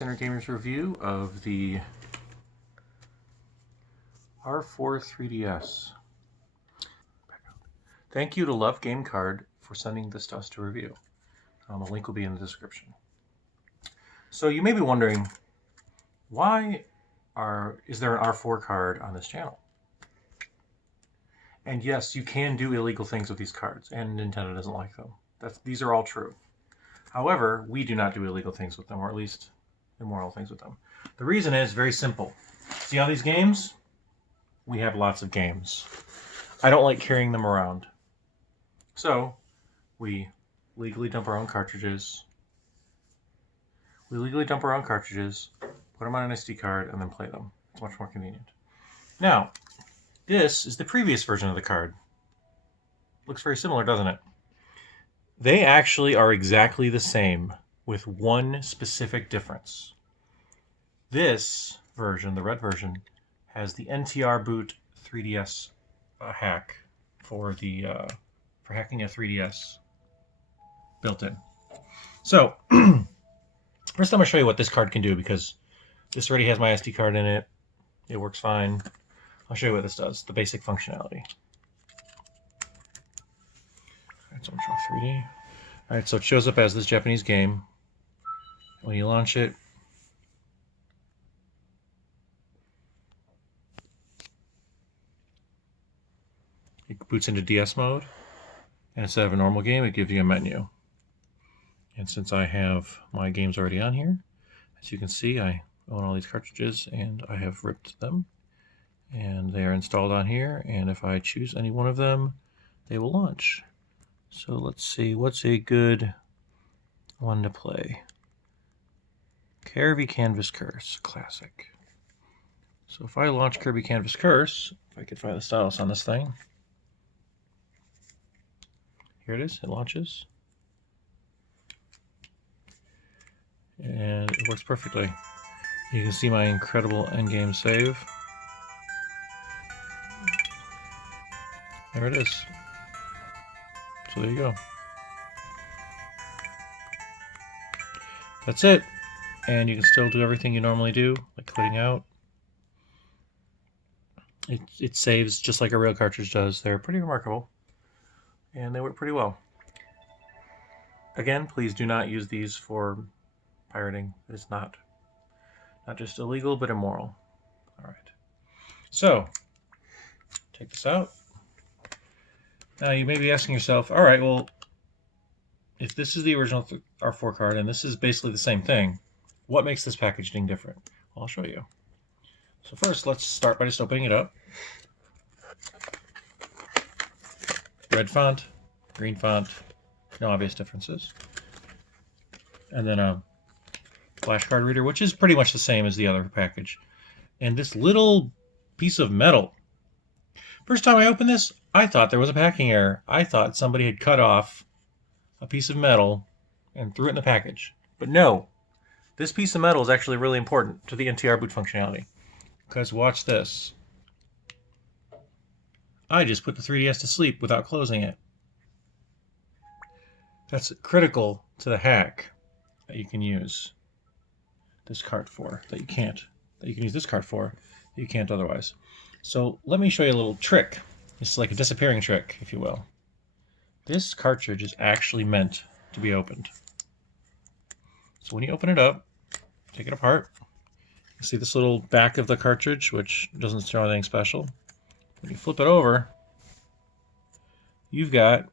Center Gamers review of the R4 3DS. Thank you to Love Game Card for sending this to us to review. The link will be in the description. So you may be wondering, why is there an R4 card on this channel? And yes, you can do illegal things with these cards, and Nintendo doesn't like them. These are all true. However, we do not do illegal things with them, or at least immoral things with them. The reason is very simple. See all these games? We have lots of games. I don't like carrying them around. So, we legally dump our own cartridges. Put them on an SD card, and then play them. It's much more convenient. Now, this is the previous version of the card. Looks very similar, doesn't it? They actually are exactly the same, with one specific difference. This version, the red version, has the NTR boot 3DS hack for hacking a 3DS built in. So, first I'm going to show you what this card can do, because this already has my SD card in it. It works fine. I'll show you what this does, the basic functionality. Alright, so I'm going to draw 3D. Alright, so it shows up as this Japanese game. When you launch it, it boots into DS mode, and instead of a normal game, it gives you a menu. And since I have my games already on here, as you can see, I own all these cartridges, and I have ripped them, and they are installed on here, and if I choose any one of them, they will launch. So let's see, what's a good one to play? Kirby Canvas Curse, classic. So if I launch Kirby Canvas Curse, if I could find the stylus on this thing, here it is, it launches. And it works perfectly. You can see my incredible endgame save. There it is. So there you go. That's it. And you can still do everything you normally do, like quitting out. It saves just like a real cartridge does. They're pretty remarkable. And they work pretty well. Again, please do not use these for pirating. It's not just illegal, but immoral. All right. So, take this out. Now you may be asking yourself, all right, well, if this is the original R4 card and this is basically the same thing, what makes this packaging different? Well, I'll show you. So first, let's start by just opening it up. Red font, green font, no obvious differences. And then a flashcard reader, which is pretty much the same as the other package. And this little piece of metal. First time I opened this, I thought there was a packing error. I thought somebody had cut off a piece of metal and threw it in the package. But no, this piece of metal is actually really important to the NTR boot functionality. Because watch this. I just put the 3DS to sleep without closing it. That's critical to the hack that you can use this card for, that you can use this card for, that you can't otherwise. So let me show you a little trick. It's like a disappearing trick, if you will. This cartridge is actually meant to be opened. So when you open it up, take it apart, you see this little back of the cartridge, which doesn't show anything special. When you flip it over, you've got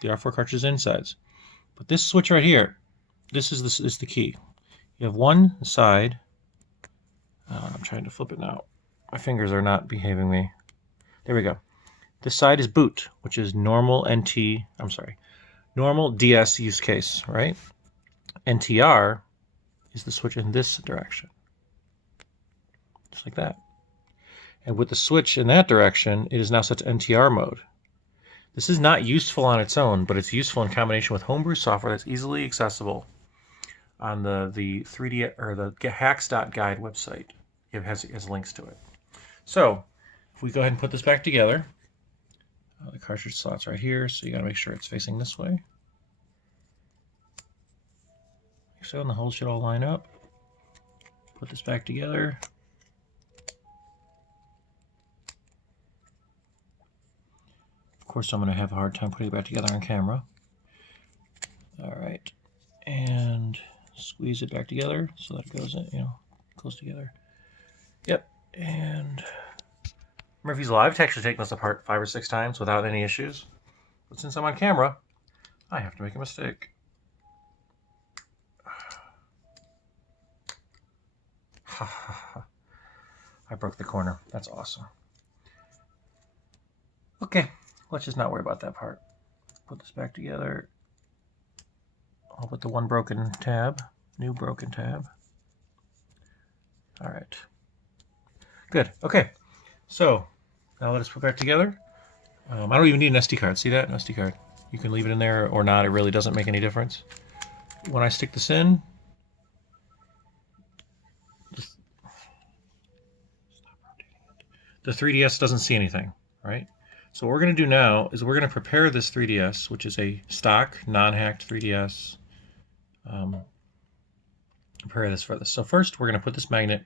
the R4 cartridge insides. But this switch right here, this is the key. You have one side. I'm trying to flip it now. My fingers are not behaving me. There we go. This side is boot, which is normal normal DS use case, right? NTR is the switch in this direction. Just like that. And with the switch in that direction, it is now set to NTR mode. This is not useful on its own, but it's useful in combination with homebrew software that's easily accessible on the 3D or the hacks.guide website. It has links to it. So if we go ahead and put this back together, the cartridge slot's right here, so you got to make sure it's facing this way. so, and the holes should all line up. Put this back together. Of course, I'm going to have a hard time putting it back together on camera. All right, and squeeze it back together so that it goes in, close together. Yep, and Murphy's Law. I've actually taken this apart 5 or 6 times without any issues, but since I'm on camera, I have to make a mistake. I broke the corner. That's awesome. Okay, let's just not worry about that part. Put this back together. I'll put the one broken tab, new broken tab. All right. Good. Okay. So now let us put back together. I don't even need an SD card. See that? An SD card. You can leave it in there or not. It really doesn't make any difference. When I stick this in, the 3DS doesn't see anything, right? So what we're going to do now is we're going to prepare this 3DS, which is a stock, non-hacked 3DS. Prepare this for this. So first we're going to put this magnet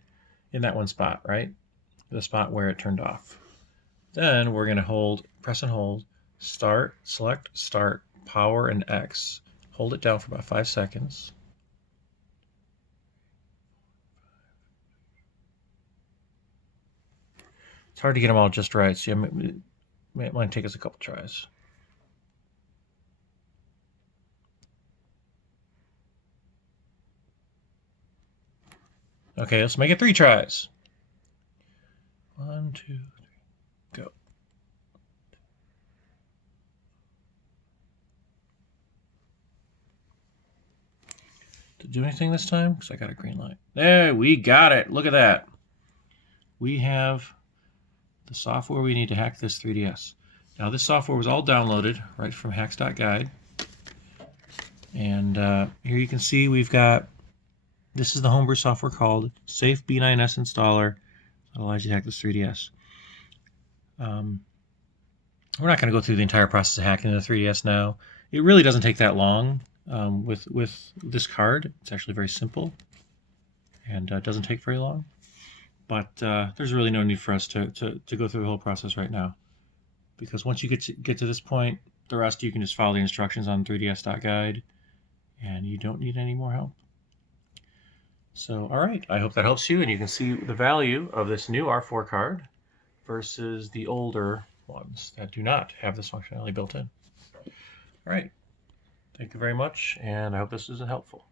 in that one spot, right? The spot where it turned off. Then we're going to press and hold, start, select, start, power, and X. Hold it down for about 5 seconds. It's hard to get them all just right, so it might take us a couple tries. Okay, let's make it 3 tries. 1, 2, 3, go. Did it do anything this time? Because I got a green light. There, we got it. Look at that. We have the software we need to hack this 3DS. Now, this software was all downloaded right from hacks.guide. And here you can see this is the homebrew software called Safe B9S Installer. That allows you to hack this 3DS. We're not going to go through the entire process of hacking the 3DS now. It really doesn't take that long with this card. It's actually very simple and doesn't take very long. But there's really no need for us to go through the whole process right now, because once you get to this point, the rest you can just follow the instructions on 3ds.guide, and you don't need any more help. So, all right, I hope that helps you, and you can see the value of this new R4 card versus the older ones that do not have this functionality built in. All right, thank you very much, and I hope this is helpful.